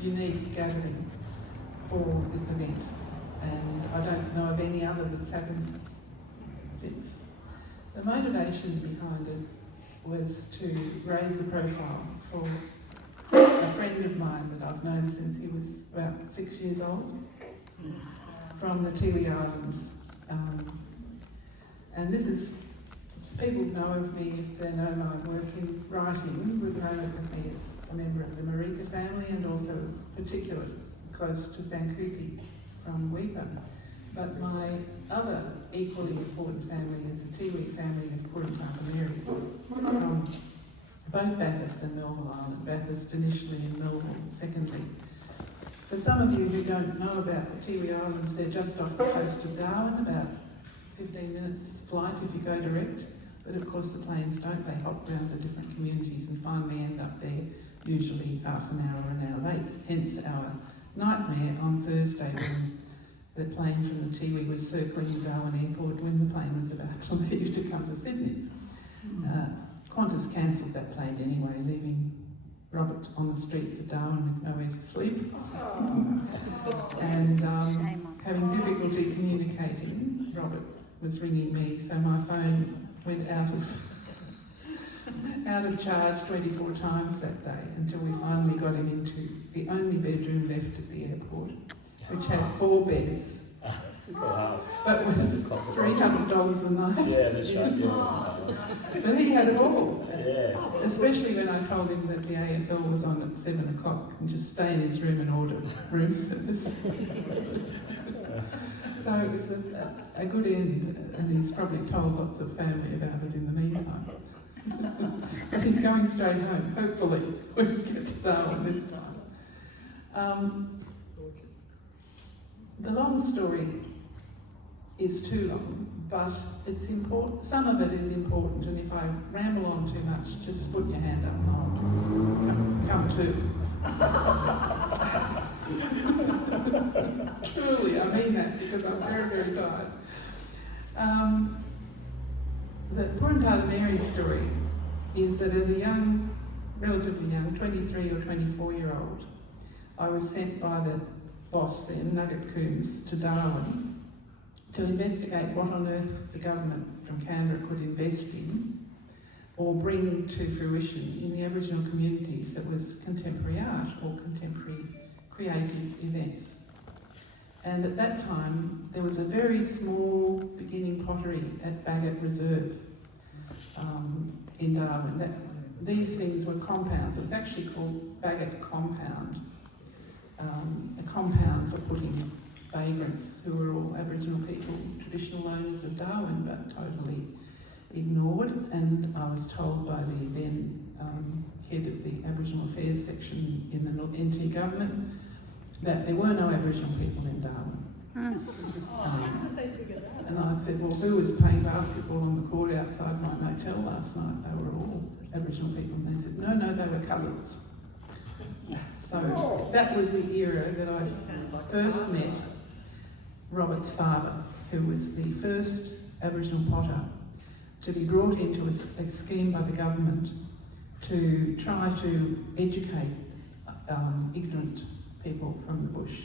unique gathering for this event, and I don't know of any other that's happened since. The motivation behind it was to raise the profile for a friend of mine that I've known since he was about 6 years old, from the Tiwi Islands. And this is, people know of me, if they know my work in writing, would know of me as a member of the Marika family and also particularly close to Thankupi from Weaver. But my other equally important family is the Tiwi family of Puruntatameri, from both Bathurst and Melville Island. Bathurst initially and Melville secondly. For some of you who don't know about the Tiwi Islands, they're just off the coast of Darwin, about 15 minutes flight if you go direct. But of course the planes don't, they hop around the different communities and finally end up there, usually half an hour or an hour late. Hence our nightmare on Thursday when the plane from the Tiwi was circling Darwin Airport when the plane was about to leave to come to Sydney. Qantas cancelled that plane anyway, leaving Robert on the streets of Darwin with nowhere to sleep. And having difficulty communicating, Robert was ringing me, so my phone went out of charge 24 times that day until we finally got him into the only bedroom left at the airport, which had 4 beds. Wow. But was $300 a night. Yeah, that's right. Yeah. But he had it all. Yeah. Especially when I told him that the AFL was on at 7 o'clock and just stay in his room and order room service. So it was a good end, and he's probably told lots of family about it in the meantime. But he's going straight home, hopefully, when we get to Darwin this time. The long story is too long, but it's important. Some of it is important, and if I ramble on too much, just put your hand up and I'll come to. Truly, I mean that because I'm very, very tired. The Puruntatameri story is that as a young, relatively young, 23 or 24-year-old, I was sent by the boss then, Nugget Coombs, to Darwin to investigate what on earth the government from Canberra could invest in or bring to fruition in the Aboriginal communities that was contemporary art or contemporary creative events. And at that time, there was a very small beginning pottery at Bagot Reserve in Darwin. These things were compounds. It was actually called Bagot Compound, a compound for putting vagrants who were all Aboriginal people, traditional owners of Darwin, but totally ignored. And I was told by the then head of the Aboriginal Affairs section in the NT government that there were no Aboriginal people in Darwin. And I said, well, who was playing basketball on the court outside my motel last night? They were all Aboriginal people. And they said, no, they were colours. So that was the era that I first met Robert's father, who was the first Aboriginal potter to be brought into a scheme by the government to try to educate ignorant people from the bush.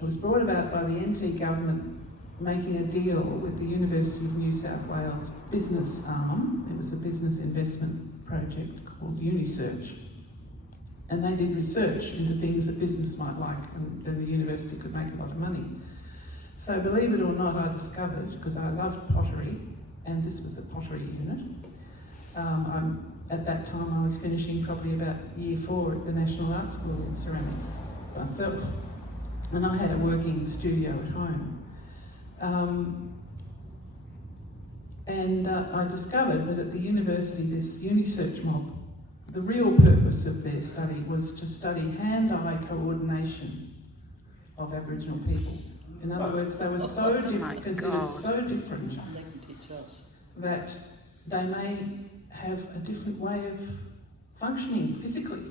It was brought about by the NT government making a deal with the University of New South Wales business arm. It was a business investment project called UniSearch. And they did research into things that business might like, and then the university could make a lot of money. So believe it or not, I discovered, because I loved pottery, and this was a pottery unit. At that time I was finishing probably about year 4 at the National Art School in ceramics myself. And I had a working studio at home. I discovered that at the university, this UniSearch mob, the real purpose of their study was to study hand-eye coordination of Aboriginal people. In other words, they were so different, considered so different that they may have a different way of functioning physically.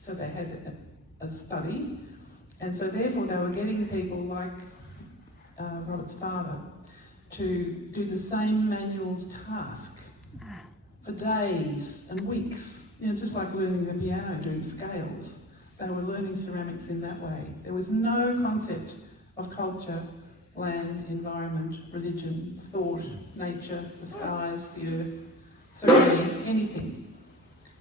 So they had a study, and so therefore they were getting people like Robert's father to do the same manual task for days and weeks, just like learning the piano, doing scales. They were learning ceramics in that way. There was no concept of culture, land, environment, religion, thought, nature, the skies, the earth, surrounding anything,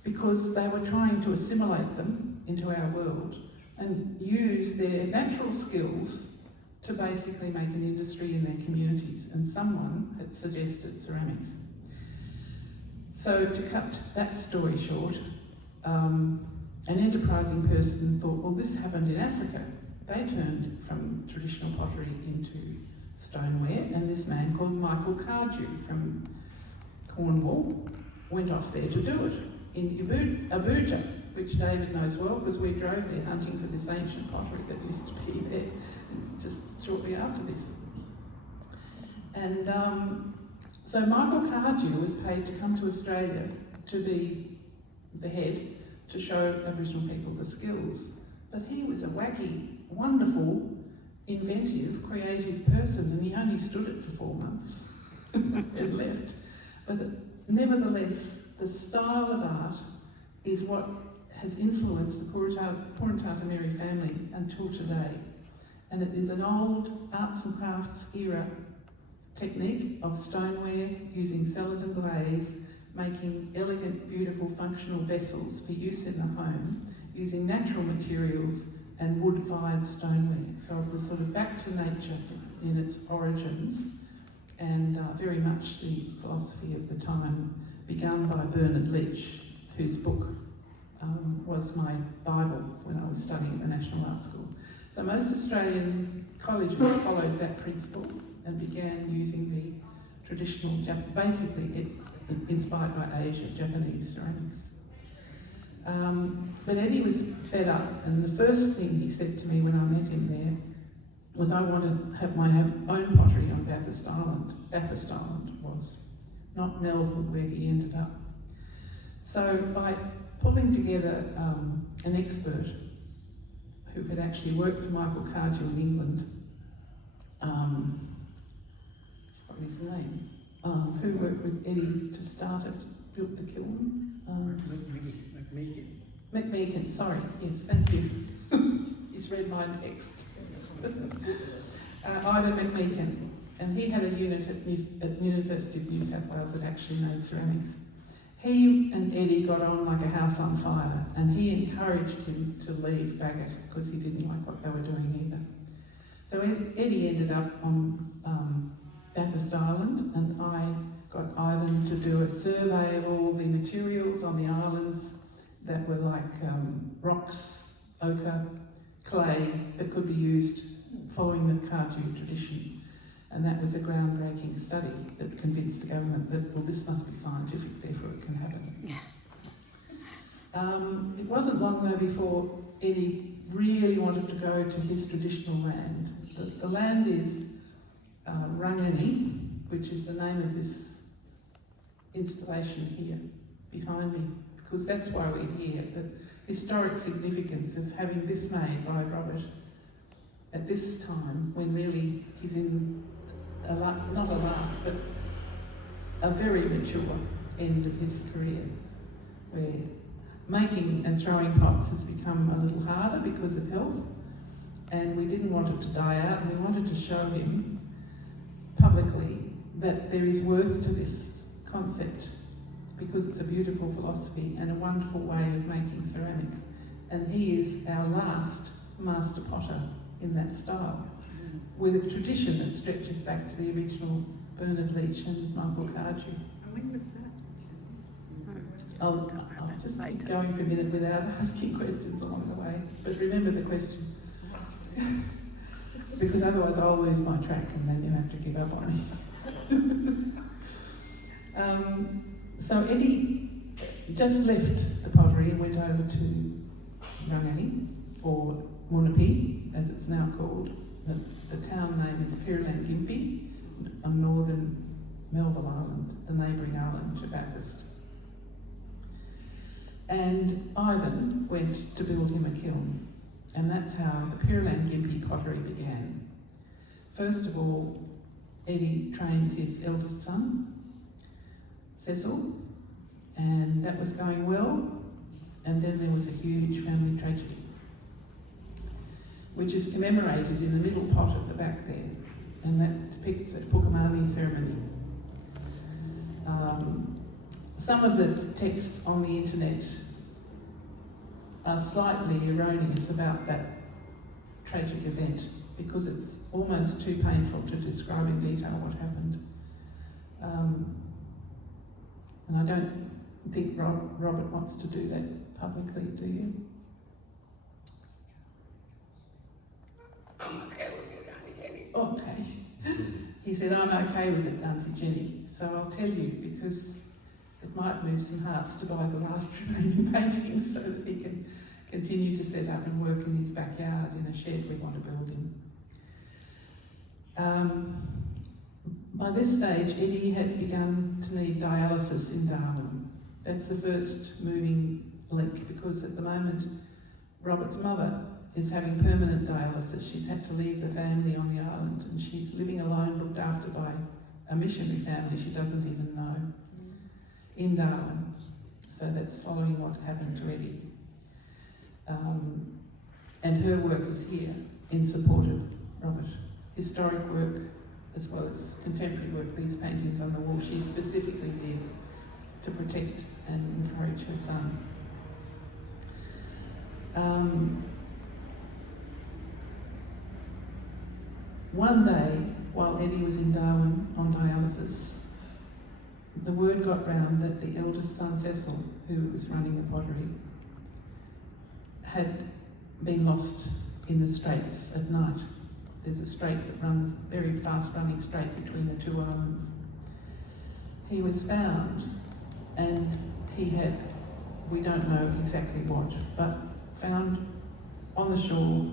because they were trying to assimilate them into our world and use their natural skills to basically make an industry in their communities, and someone had suggested ceramics. So to cut that story short, an enterprising person thought, well, this happened in Africa. They turned from traditional pottery into stoneware, and this man called Michael Cardew from Cornwall went off there to do it in Abuja, which David knows well because we drove there hunting for this ancient pottery that used to be there just shortly after this. And so Michael Cardew was paid to come to Australia to be the head to show Aboriginal people the skills. But he was a wacky, wonderful, inventive, creative person, and he only stood it for 4 months and left. But nevertheless, the style of art is what has influenced the Puruntatameri family until today. And it is an old arts and crafts era technique of stoneware using celadon glaze, making elegant, beautiful, functional vessels for use in the home, using natural materials and wood-fired stoneware. So it was sort of back to nature in its origins, and very much the philosophy of the time, begun by Bernard Leach, whose book was my Bible when I was studying at the National Art School. So most Australian colleges followed that principle and began using the traditional, basically inspired by Asia, Japanese ceramics. But Eddie was fed up, and the first thing he said to me when I met him there was, I want to have my own pottery on Bathurst Island. Bathurst Island was, not Melville, where he ended up. So by pulling together an expert who had actually worked for Michael Cardew in England, what was his name? Who worked with Eddie to start it, built the kiln. McMeekin, sorry, yes, thank you. He's read my text. Ivan McMeekin, and he had a unit at the University of New South Wales that actually made ceramics. He and Eddie got on like a house on fire, and he encouraged him to leave Bagot because he didn't like what they were doing either. So Eddie ended up on Bathurst Island, and I got Ivan to do a survey of all the materials on the islands that were like rocks, ochre, clay that could be used following the Cardew tradition. And that was a groundbreaking study that convinced the government that, well, this must be scientific, therefore it can happen. It wasn't long though before Eddie really wanted to go to his traditional land. The land is Rangani, which is the name of this installation here behind me, because that's why we're here, the historic significance of having this made by Robert at this time when really he's in not a last, but a very mature end of his career, where making and throwing pots has become a little harder because of health, and we didn't want it to die out, and we wanted to show him publicly that there is worth to this concept because it's a beautiful philosophy and a wonderful way of making ceramics. And he is our last master potter in that style, with a tradition that stretches back to the original Bernard Leach and Michael Cardew. When was that? I'll just keep going for a minute without asking questions along the way, but remember the question. Because otherwise I'll lose my track and then you have to give up on me. So Eddie just left the pottery and went over to Rangani, or Munapi, as it's now called. The town name is Pirulangimpi, on northern Melville Island, the neighbouring island to Bathurst. And Ivan went to build him a kiln, and that's how the Pirulangimpi pottery began. First of all, Eddie trained his eldest son, Cecil, and that was going well, and then there was a huge family tragedy which is commemorated in the middle pot at the back there, and that depicts a Pukamani ceremony. Some of the texts on the internet are slightly erroneous about that tragic event because it's almost too painful to describe in detail what happened. And I don't think Robert wants to do that publicly, do you? I'm okay with it, Auntie Jenny. Okay. He said, I'm okay with it, Auntie Jenny. So I'll tell you, because it might move some hearts to buy the last remaining paintings so that he can continue to set up and work in his backyard in a shed we want to build in. By this stage, Eddie had begun to need dialysis in Darwin. That's the first moving link, because at the moment, Robert's mother is having permanent dialysis. She's had to leave the family on the island, and she's living alone, looked after by a missionary family she doesn't even know, in Darwin. So that's following what happened to Eddie. And her work is here in support of Robert. Historic work as well as contemporary work, these paintings on the wall, she specifically did to protect and encourage her son. One day, while Eddie was in Darwin on dialysis, the word got round that the eldest son, Cecil, who was running the pottery, had been lost in the straits at night. There's a strait that runs, very fast running strait between the two islands. He was found, and he had, we don't know exactly what, but found on the shore,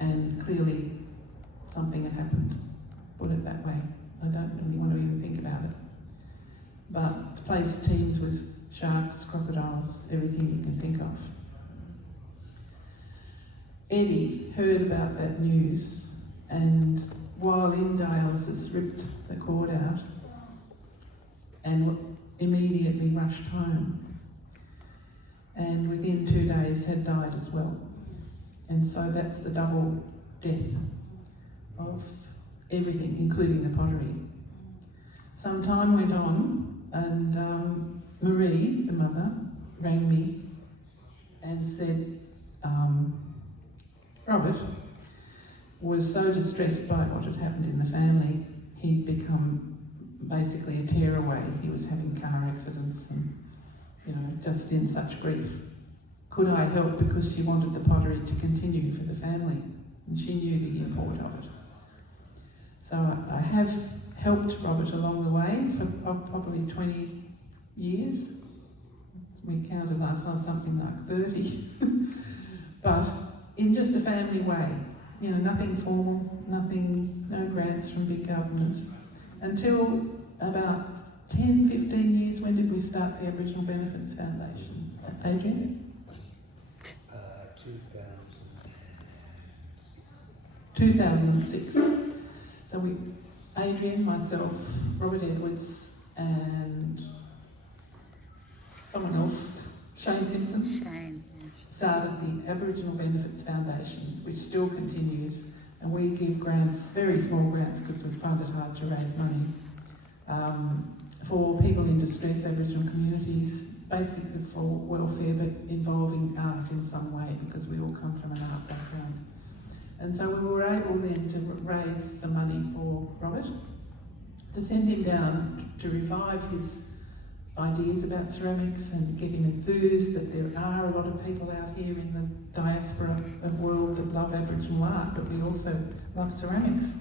and clearly something had happened, put it that way. I don't really want to even think about it. But the place teems with sharks, crocodiles, everything you can think of. Eddie heard about that news, and while in dialysis ripped the cord out and immediately rushed home, and within 2 days had died as well. And so that's the double death of everything, including the pottery. Some time went on, and Marie, the mother, rang me and said, Robert was so distressed by what had happened in the family, he'd become basically a tearaway. He was having car accidents and, just in such grief. Could I help, because she wanted the pottery to continue for the family, and she knew the import of it. So I have helped Robert along the way for probably 20 years. We counted last night something like 30. But in just a family way, nothing formal, no grants from big government. Until about 10, 15 years, when did we start the Aboriginal Benefits Foundation? Adrian? 2006. So Adrian, myself, Robert Edwards, and someone else, Shane Simpson, started the Aboriginal Benefits Foundation, which still continues, and we give grants, very small grants, because we find it hard to raise money, for people in distress, Aboriginal communities, basically for welfare, but involving art in some way, because we all come from an art background. And so we were able then to raise some money for Robert, to send him down to revive his ideas about ceramics and get him enthused that there are a lot of people out here in the diaspora of world that love Aboriginal art, but we also love ceramics.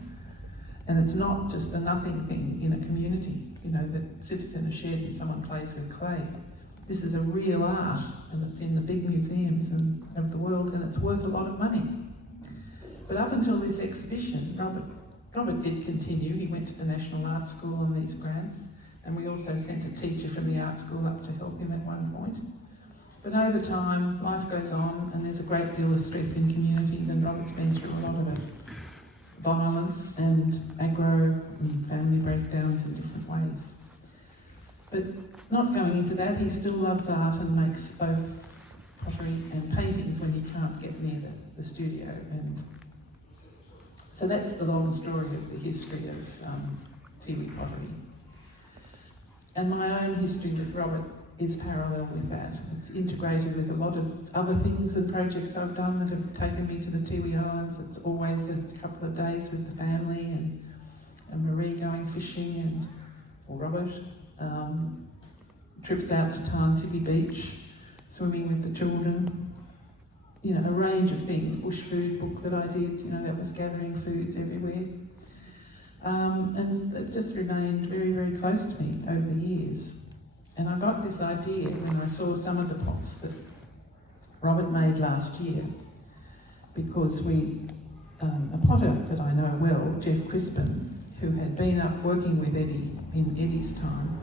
And it's not just a nothing thing in a community, that sits in a shed and someone plays with clay. This is a real art, and it's in the big museums of the world, and it's worth a lot of money. But up until this exhibition, Robert did continue. He went to the National Art School on these grants, and we also sent a teacher from the art school up to help him at one point. But over time, life goes on, and there's a great deal of stress in communities, and Robert's been through a lot of it. Violence and aggro and family breakdowns in different ways. But not going into that, he still loves art and makes both pottery and paintings when you can't get near the studio. And so that's the long story of the history of Tiwi pottery. And my own history with Robert is parallel with that. It's integrated with a lot of other things and projects I've done that have taken me to the Tiwi Islands. It's always a couple of days with the family and Marie going fishing or Robert. Trips out to Tiwi Beach, swimming with the children. You know, a range of things. Bush food book that I did, you know, that was gathering foods everywhere. And it just remained very, very close to me over the years. And I got this idea when I saw some of the pots that Robert made last year, because a potter that I know well, Jeff Crispin, who had been up working with Eddie in Eddie's time,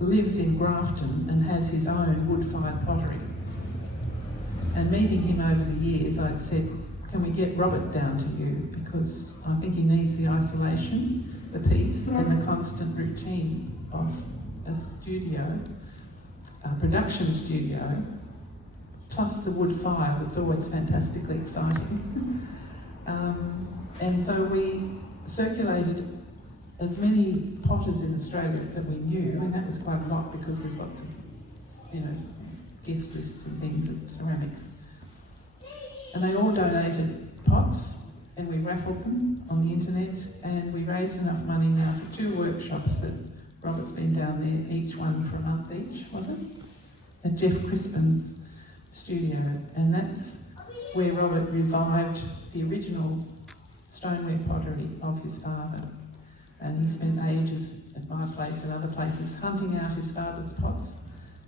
lives in Grafton and has his own wood-fired pottery. And meeting him over the years, I'd said, can we get Robert down to you? Because I think he needs the isolation, the peace, and the constant routine of a studio, a production studio, plus the wood fire that's always fantastically exciting. And so we circulated as many potters in Australia that we knew, and that was quite a lot because there's lots of, you know, guest lists and things of ceramics. And they all donated pots, and we raffled them on the internet, and we raised enough money now for 2 workshops that Robert's been down there, each one for a month each, was it? At Jeff Crispin's studio, and that's where Robert revived the original stoneware pottery of his father. And he spent ages at my place and other places hunting out his father's pots.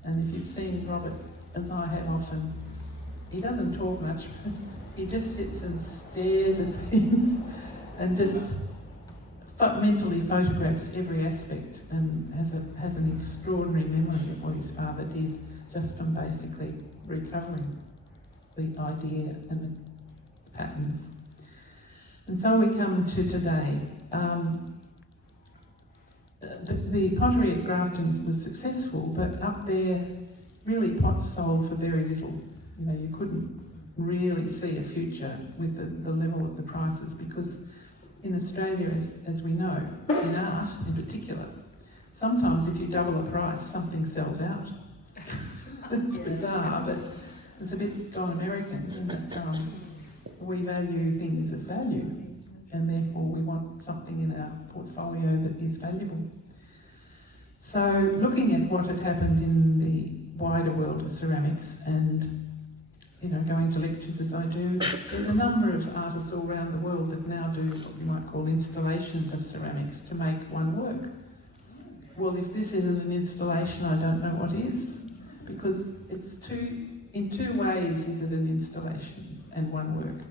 And if you've seen Robert, as I have often, he doesn't talk much, but he just sits and stares at things and just mentally photographs every aspect, and has an extraordinary memory of what his father did just from basically recovering the idea and the patterns. And so we come to today. The pottery at Grafton's was successful, but up there, really pots sold for very little. You know, you couldn't really see a future with the level of the prices, because in Australia, as we know, in art in particular, sometimes if you double the price, something sells out. It's bizarre, but it's a bit gone American in that we value things of value, and therefore we want something in our portfolio that is valuable. So looking at what had happened in the wider world of ceramics, and you know, going to lectures as I do, there's a number of artists all around the world that now do what you might call installations of ceramics to make one work. Well, if this isn't an installation, I don't know what is, because it's in two ways is it an installation and one work.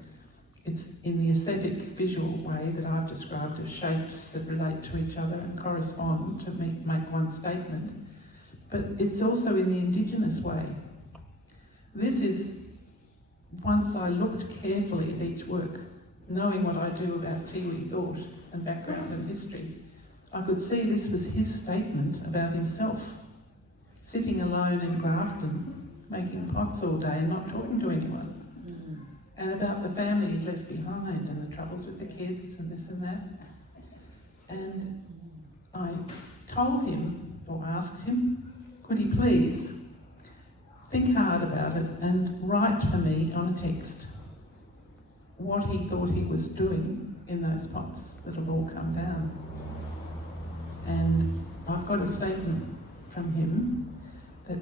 It's in the aesthetic visual way that I've described as shapes that relate to each other and correspond to make one statement, but it's also in the Indigenous way. This is, once I looked carefully at each work, knowing what I do about Tiwi thought and background and history, I could see this was his statement about himself, sitting alone in Grafton, making pots all day and not talking to anyone. And about the family he'd left behind and the troubles with the kids and this and that. And I told him, or asked him, could he please think hard about it and write for me on a text what he thought he was doing in those pots that have all come down. And I've got a statement from him that,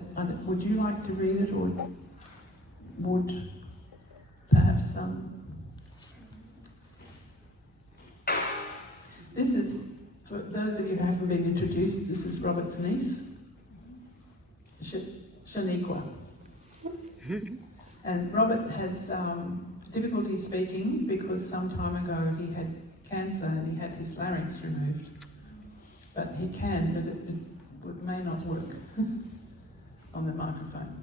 would you like to read it, or would perhaps this is, for those of you who haven't been introduced, this is Robert's niece, Shaniqua. And Robert has difficulty speaking because some time ago he had cancer and he had his larynx removed. But he can, but it may not work on the microphone.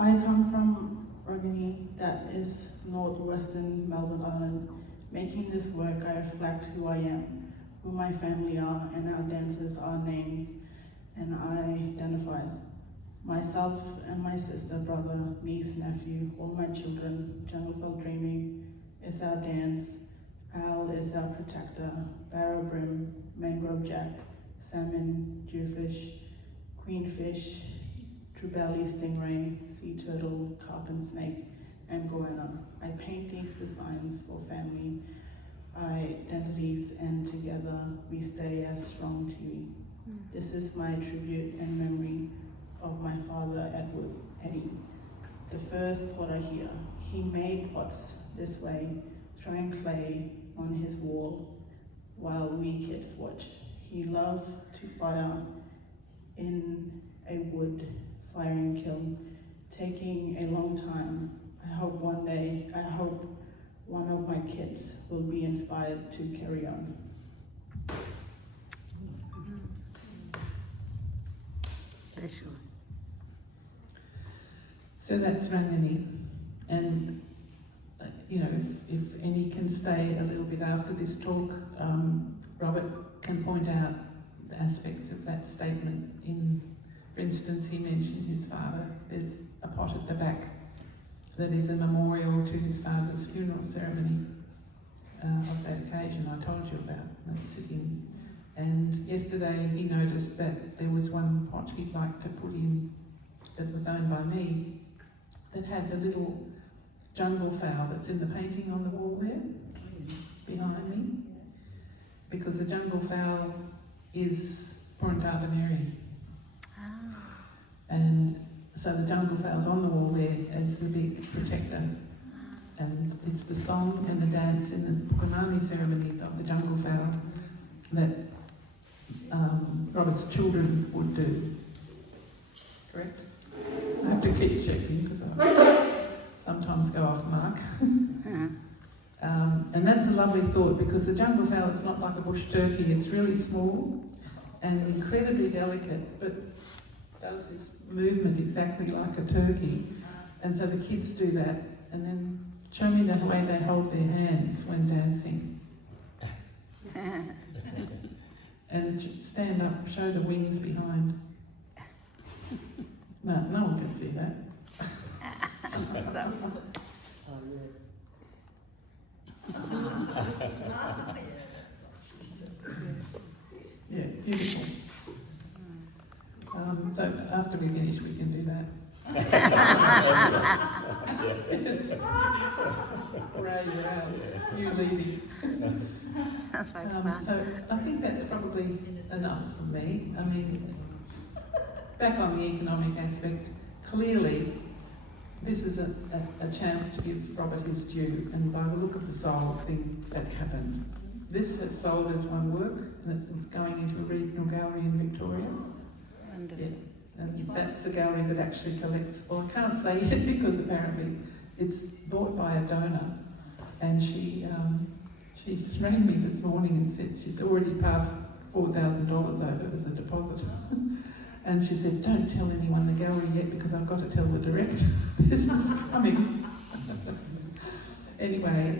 I come from Rogani, that is northwestern Melbourne Island. Making this work, I reflect who I am, who my family are, and our dancers are names, and I identifies. Myself and my sister, brother, niece, nephew, all my children, Jungle Felt Dreaming is our dance, Owl is our protector, Barrow Brim, Mangrove Jack, Salmon, Jewfish, Queenfish, True Belly, Stingray, Sea Turtle, Carp and Snake, and Goanna. I paint these designs for family identities, and together we stay as strong team. This is my tribute and memory of my father, Edward Eddie, the first potter here. He made pots this way, throwing clay on his wall while we kids watched. He loved to fire in a wood firing kiln, taking a long time. I hope one of my kids will be inspired to carry on. Special. So that's Rangani, and you know, if any can stay a little bit after this talk, Robert can point out the aspects of that statement. For instance, he mentioned his father. There's a pot at the back that is a memorial to his father's funeral ceremony of that occasion I told you about. That's sitting. And yesterday he noticed that there was one pot he'd like to put in that was owned by me that had the little jungle fowl that's in the painting on the wall there behind me, because the jungle fowl is Puruntatameri. And so the jungle fowl's on the wall there as the big protector. And it's the song and the dance in the Pukamani ceremonies of the jungle fowl that Robert's children would do. Correct? I have to keep checking because I sometimes go off mark. And that's a lovely thought, because the jungle fowl is not like a bush turkey. It's really small and incredibly delicate, but does this movement exactly like a turkey. And so the kids do that, and then show me the way they hold their hands when dancing. And stand up, show the wings behind. No one can see that. Yeah, beautiful. So after we finish, we can do that. Raise it out. You leading. Sounds like fun. So I think that's probably enough for me. I mean, back on the economic aspect, clearly this is a chance to give Robert his due, and by the look of the soul thing that happened. This has sold as one work, and it's going into a regional gallery in Victoria. Wonderful. Yeah. And that's a gallery that actually collects, well, I can't say it because apparently it's bought by a donor, and she rang me this morning and said she's already passed $4,000 over as a deposit. And she said, don't tell anyone the gallery yet because I've got to tell the director this is coming. Anyway,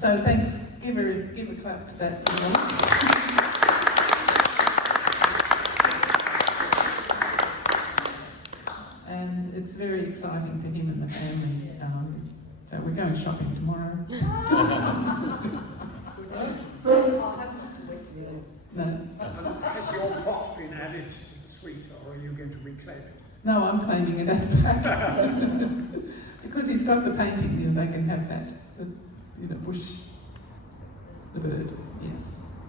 so thanks, give a clap to that. And it's very exciting for him and the family. So we're going shopping tomorrow. No. Has your pot been added to the suite, or are you going to reclaim it? No, I'm claiming it as back. Because he's got the painting here, they can have that. The bush, the bird, yes.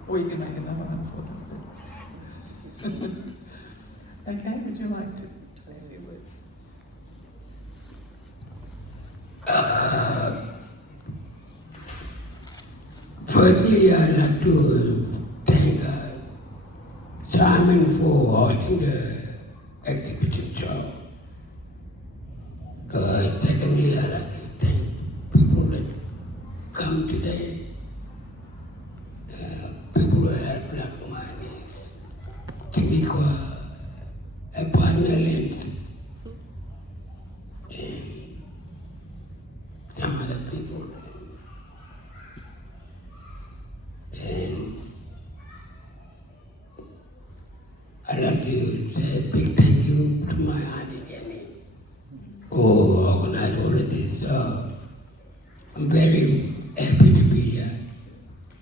Or you can make another one for them. Okay, would you like to? Firstly, I'd like to thank Simon for hosting the exhibition show. Secondly, I'd like to thank people that come today. People who help like mine is Timiko, Apartment, some other people. And I'd like to say a big thank you to my auntie Jenny who organized all of this. I'm very happy to be here.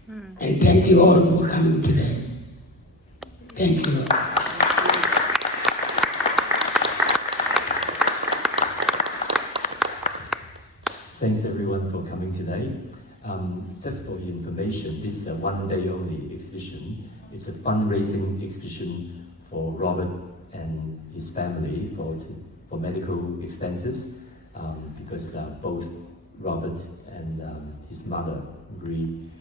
And thank you all for coming today. Thank you. Thanks everyone for coming today. Just for the information, this is a one-day only exhibition. It's a fundraising exhibition for Robert and his family for medical expenses because both Robert and his mother, Marie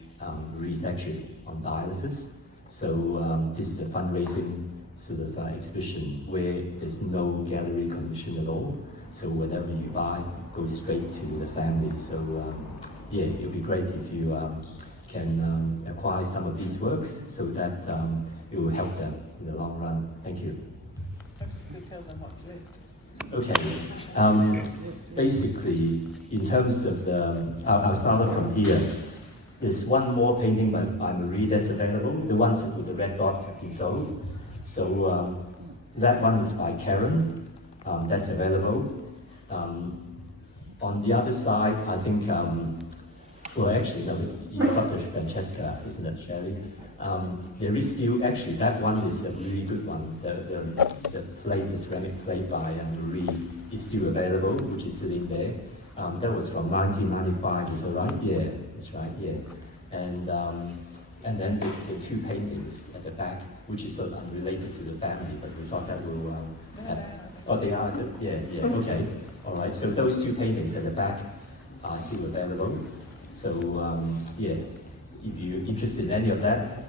is actually on dialysis. So this is a fundraising sort of exhibition where there's no gallery commission at all. So whatever you buy goes straight to the family. So yeah, it would be great if you can acquire some of these works so that it will help them in the long run. Thank you. Perhaps you could tell them what's left. Okay. Basically, in terms of I'll start from here. There's one more painting by Marie that's available. The ones with the red dot have been sold. So that one is by Karen. That's available. On the other side, I think, well, actually, no, you got the Francesca, isn't it, Sherry? There is still, actually, that one is a really good one. The plate, the ceramic plate by Marie is still available, which is sitting there. That was from 1995, is that right? Yeah, that's right, yeah. And then the two paintings at the back, which is sort of unrelated to the family, but we thought that will... oh, they are, is it? Yeah, okay. All right, so those two paintings at the back are still available. So, yeah, if you're interested in any of that,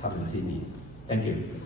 come and see me. Thank you.